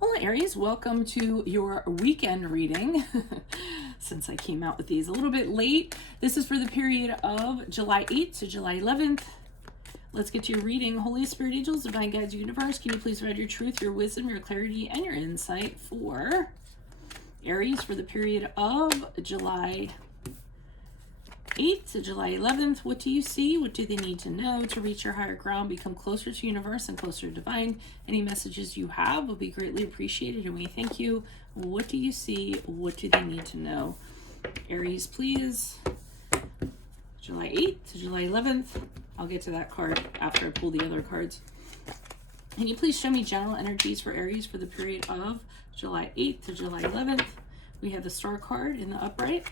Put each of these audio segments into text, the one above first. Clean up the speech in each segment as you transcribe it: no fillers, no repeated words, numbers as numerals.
Hola Aries, welcome to your weekend reading. Since I came out with these a little bit late, this is for the period of July 8th to July 11th. Let's get to your reading. Holy Spirit, angels, divine guides, universe, can you please provide your truth, your wisdom, your clarity, and your insight for Aries for the period of July 8th to July 11th. What do you see? What do they need to know to reach your higher ground, become closer to universe and closer to divine? Any messages you have will be greatly appreciated, and we thank you. What do you see? What do they need to know? Aries, please. July 8th to July 11th. I'll get to that card after I pull the other cards. Can you please show me general energies for Aries for the period of July 8th to July 11th? We have the Star card in the upright.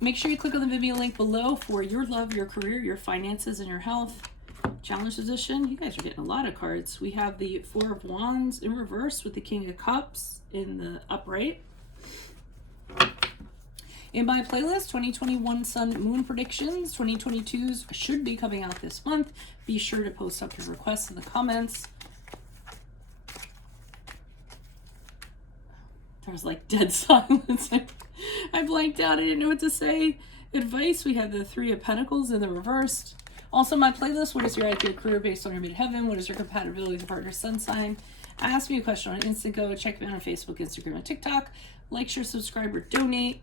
Make sure you click on the video link below for your love, your career, your finances, and your health. Challenge position. You guys are getting a lot of cards. We have the Four of Wands in reverse with the King of Cups in the upright. In my playlist, 2021 Sun Moon predictions. 2022's should be coming out this month. Be sure to post up your requests in the comments. There was like dead silence. I blanked out. I didn't know what to say. Advice. We have the Three of Pentacles in the reversed. Also, my playlist. What is your ideal career based on your midheaven? What is your compatibility with your partner's sun sign? Ask me a question on Instant Go. Check me out on Facebook, Instagram, and TikTok. Like, share, subscribe, or donate.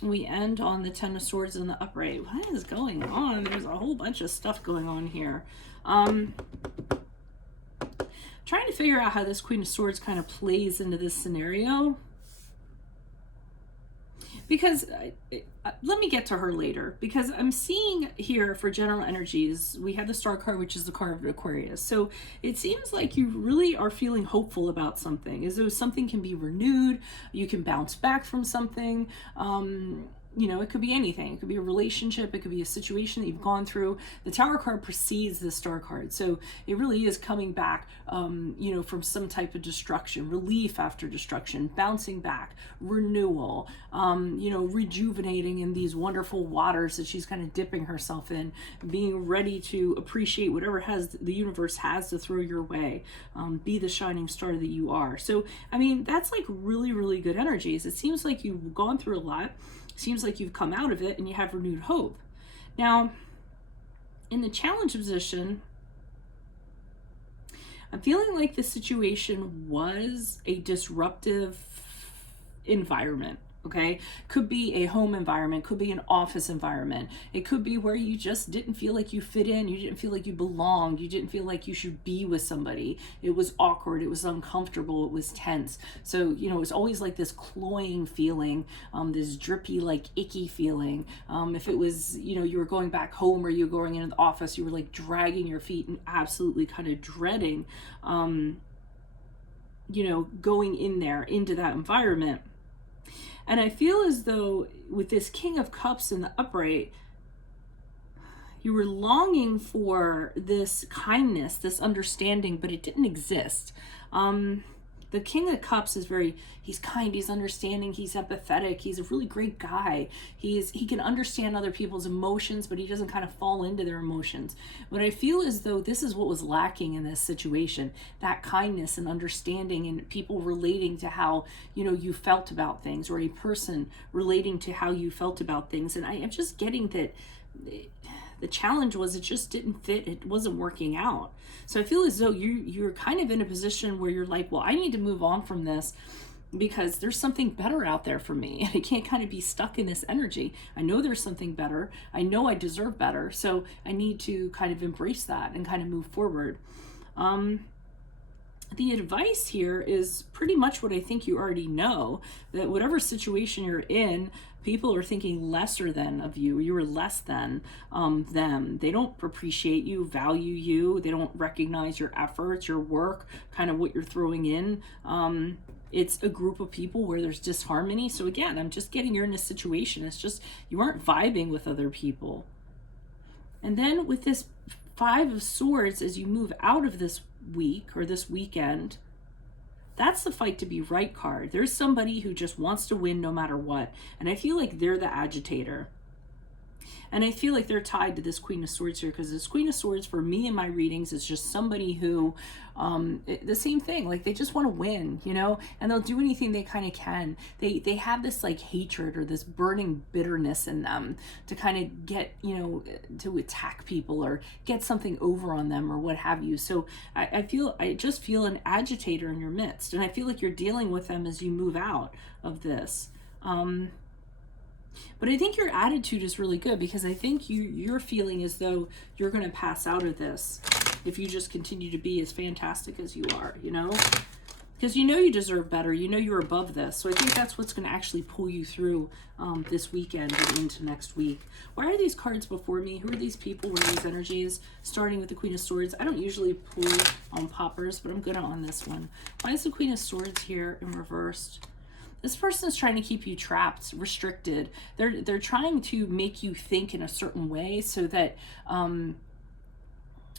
We end on the Ten of Swords in the upright. What is going on? There's a whole bunch of stuff going on here. Trying to figure out how this Queen of Swords kind of plays into this scenario. Because let me get to her later, because I'm seeing here for general energies, we have the Star card, which is the card of Aquarius. So it seems like you really are feeling hopeful about something, as though something can be renewed, you can bounce back from something. You know, it could be anything. It could be a relationship. It could be a situation that you've gone through. The Tower card precedes the Star card. So it really is coming back, you know, from some type of destruction, relief after destruction, bouncing back, renewal, you know, rejuvenating in these wonderful waters that she's kind of dipping herself in, being ready to appreciate whatever the universe has to throw your way, be the shining star that you are. So, I mean, that's like really, really good energies. It seems like you've gone through a lot. Seems like you've come out of it and you have renewed hope. Now, in the challenge position, I'm feeling like the situation was a disruptive environment. Okay, could be a home environment, could be an office environment. It could be where you just didn't feel like you fit in, you didn't feel like you belonged, you didn't feel like you should be with somebody. It was awkward, it was uncomfortable, it was tense. So, you know, it was always like this cloying feeling, this drippy, like icky feeling. If it was, you know, you were going back home or you were going into the office, you were like dragging your feet and absolutely kind of dreading, you know, going in there into that environment. And I feel as though with this King of Cups in the upright, you were longing for this kindness, this understanding, but it didn't exist. The King of Cups is he's kind, he's understanding, he's empathetic, he's a really great guy. He can understand other people's emotions, but he doesn't kind of fall into their emotions. But I feel as though this is what was lacking in this situation, that kindness and understanding and people relating to how, you know, you felt about things, or a person relating to how you felt about things. And I am just getting that the challenge was it just didn't fit. It wasn't working out. So I feel as though you're kind of in a position where you're like, well, I need to move on from this because there's something better out there for me. And I can't kind of be stuck in this energy. I know there's something better. I know I deserve better. So I need to kind of embrace that and kind of move forward. The advice here is pretty much what I think you already know, that whatever situation you're in, people are thinking lesser than of you. You are less than them. They don't appreciate you, value you. They don't recognize your efforts, your work, kind of what you're throwing in. It's a group of people where there's disharmony. So again, I'm just getting you're in a situation. It's just you aren't vibing with other people. And then with this Five of Swords, as you move out of this week or this weekend, that's the fight to be right card. There's somebody who just wants to win no matter what. And I feel like they're the agitator. And I feel like they're tied to this Queen of Swords here, because this Queen of Swords for me in my readings is just somebody who, the same thing, like they just want to win, you know, and they'll do anything they kind of can. They have this like hatred or this burning bitterness in them to kind of get, you know, to attack people or get something over on them or what have you. So I just feel an agitator in your midst, and I feel like you're dealing with them as you move out of this. But I think your attitude is really good, because I think you're feeling as though you're going to pass out of this if you just continue to be as fantastic as you are, you know? Because you know you deserve better. You know you're above this. So I think that's what's going to actually pull you through this weekend and into next week. Why are these cards before me? Who are these people? What are these energies? Starting with the Queen of Swords. I don't usually pull on poppers, but I'm good on this one. Why is the Queen of Swords here in reversed? This person is trying to keep you trapped, restricted. They're trying to make you think in a certain way so that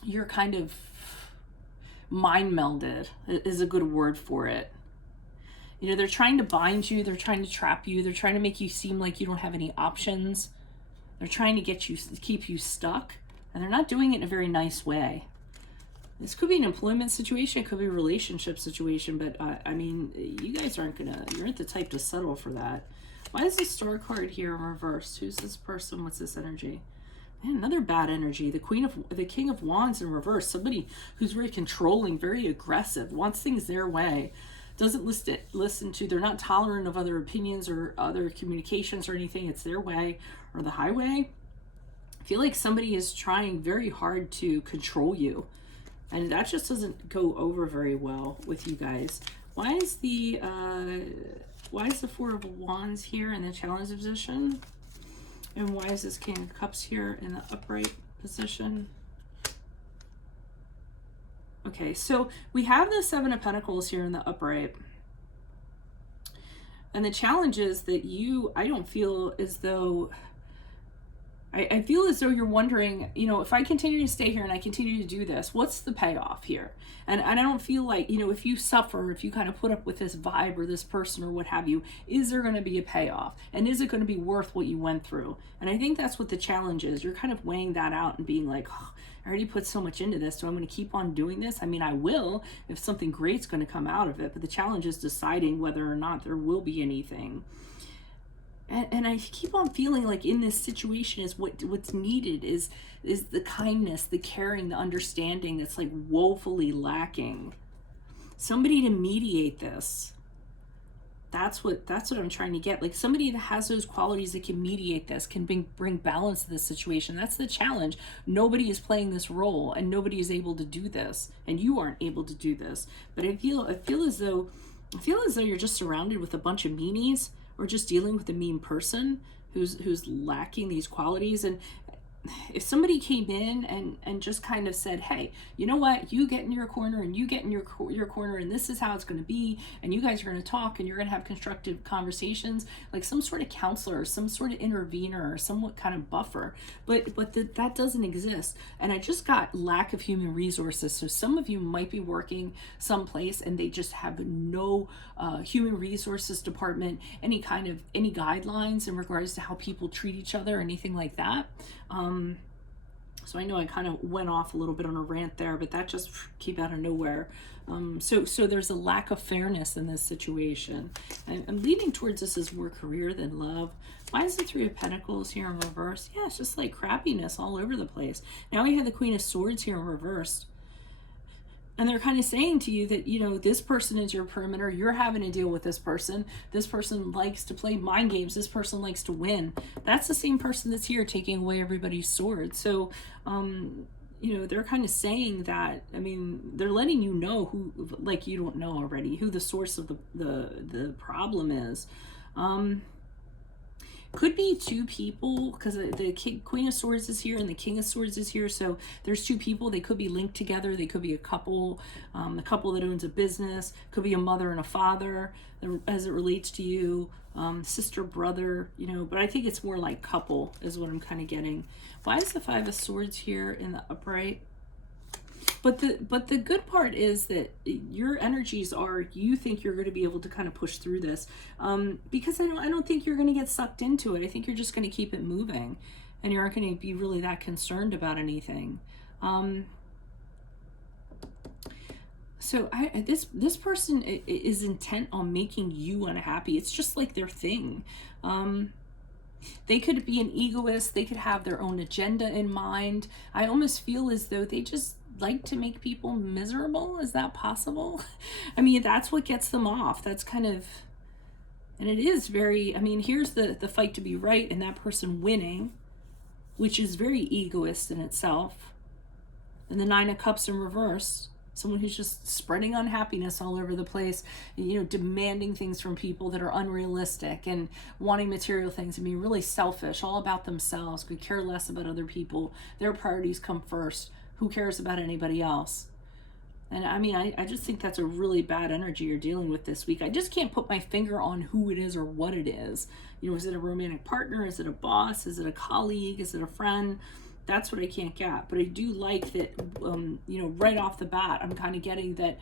you're kind of mind melded is a good word for it. You know, they're trying to bind you. They're trying to trap you. They're trying to make you seem like you don't have any options. They're trying to keep you stuck, and they're not doing it in a very nice way. This could be an employment situation, it could be a relationship situation, but I mean, you guys you aren't the type to settle for that. Why is the Star card here in reverse? Who's this person? What's this energy? Man, another bad energy. The King of Wands in reverse. Somebody who's very controlling, very aggressive, wants things their way, doesn't listen to, they're not tolerant of other opinions or other communications or anything. It's their way or the highway. I feel like somebody is trying very hard to control you. And that just doesn't go over very well with you guys. Why is the Four of Wands here in the challenge position? And why is this King of Cups here in the upright position? Okay, so we have the Seven of Pentacles here in the upright. And the challenge is that I don't feel as though... I feel as though you're wondering, you know, if I continue to stay here and I continue to do this, what's the payoff here? And I don't feel like, you know, if you suffer, if you kind of put up with this vibe or this person or what have you, is there going to be a payoff? And is it going to be worth what you went through? And I think that's what the challenge is. You're kind of weighing that out and being like, oh, I already put so much into this, so I'm going to keep on doing this. I mean, I will if something great's going to come out of it, but the challenge is deciding whether or not there will be anything. And I keep on feeling like in this situation is what's needed is the kindness, the caring, the understanding that's like woefully lacking. Somebody to mediate this. That's what I'm trying to get. Like somebody that has those qualities that can mediate this, can bring balance to this situation. That's the challenge. Nobody is playing this role, and nobody is able to do this, and you aren't able to do this. But I feel as though you're just surrounded with a bunch of meanies, or just dealing with a mean person who's lacking these qualities. And if somebody came in and just kind of said, hey, you know what, you get in your corner and you get in your corner, and this is how it's going to be, and you guys are going to talk and you're going to have constructive conversations, like some sort of counselor or some sort of intervener or somewhat kind of buffer, but that doesn't exist. And I just got lack of human resources. So some of you might be working someplace and they just have no human resources department, any guidelines in regards to how people treat each other or anything like that. So I know I kind of went off a little bit on a rant there, but that just came out of nowhere. So there's a lack of fairness in this situation. I'm leaning towards this as more career than love. Why is the Three of Pentacles here in reverse? Yeah, it's just like crappiness all over the place. Now we have the Queen of Swords here in reverse. And they're kind of saying to you that, you know, this person is your perimeter. You're having to deal with this person. This person likes to play mind games. This person likes to win. That's the same person that's here taking away everybody's sword. So, you know, they're kind of saying that, I mean, they're letting you know who, like you don't know already, who the source of the problem is. Could be two people, because the Queen of Swords is here and the King of Swords is here. So there's two people. They could be linked together. They could be a couple that owns a business. Could be a mother and a father as it relates to you. Sister, brother, you know. But I think it's more like couple is what I'm kind of getting. Why is the Five of Swords here in the upright? But the good part is that your energies are, you think you're going to be able to kind of push through this, because I don't think you're going to get sucked into it. I think you're just going to keep it moving. and you aren't going to be really that concerned about anything. So this person is intent on making you unhappy. It's just like their thing. They could be an egoist. They could have their own agenda in mind. I almost feel as though they just like to make people miserable. Is that possible? I mean, that's what gets them off. That's kind of, and it is very, I mean, here's the fight to be right and that person winning, which is very egoist in itself. And the Nine of Cups in reverse, someone who's just spreading unhappiness all over the place, you know, demanding things from people that are unrealistic and wanting material things and being really selfish, all about themselves, could care less about other people. Their priorities come first. Who cares about anybody else? And I mean, I just think that's a really bad energy you're dealing with this week. I just can't put my finger on who it is or what it is. You know, is it a romantic partner? Is it a boss? Is it a colleague? Is it a friend? That's what I can't get. But I do like that, you know, right off the bat, I'm kind of getting that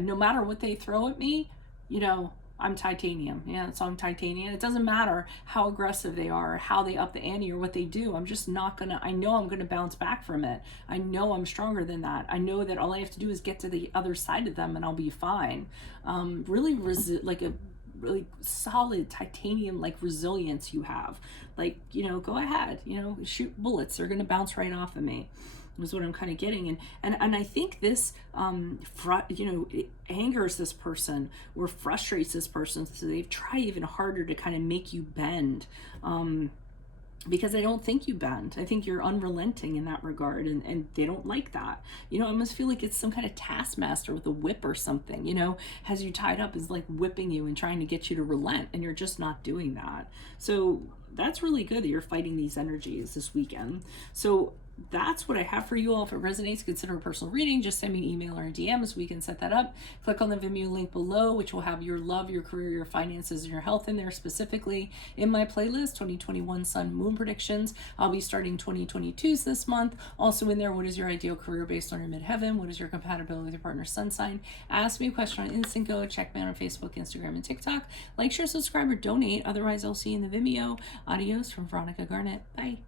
no matter what they throw at me, you know, I'm titanium. Yeah, that song Titanium. It doesn't matter how aggressive they are or how they up the ante or what they do. I'm just not going to, I know I'm going to bounce back from it. I know I'm stronger than that. I know that all I have to do is get to the other side of them and I'll be fine. Really like a really solid titanium like resilience you have. Like, you know, go ahead, you know, shoot bullets. They're going to bounce right off of me. Is what I'm kind of getting. And I think this, you know, it angers this person or frustrates this person. So they've tried even harder to kind of make you bend. Because I don't think you bend. I think you're unrelenting in that regard, and they don't like that. You know, I almost feel like it's some kind of taskmaster with a whip or something, you know, has you tied up, is like whipping you and trying to get you to relent, and you're just not doing that. So that's really good that you're fighting these energies this weekend. So that's what I have for you all. If it resonates, consider a personal reading. Just send me an email or a DM so we can set that up. Click on the Vimeo link below, which will have your love, your career, your finances, and your health in there specifically. In my playlist, 2021 Sun Moon Predictions. I'll be starting 2022's this month. Also in there, what is your ideal career based on your midheaven? What is your compatibility with your partner's sun sign? Ask me a question on Instant Go. Check me out on Facebook, Instagram, and TikTok. Like, share, subscribe, or donate. Otherwise, I'll see you in the Vimeo. Adios from Veronica Garnett. Bye.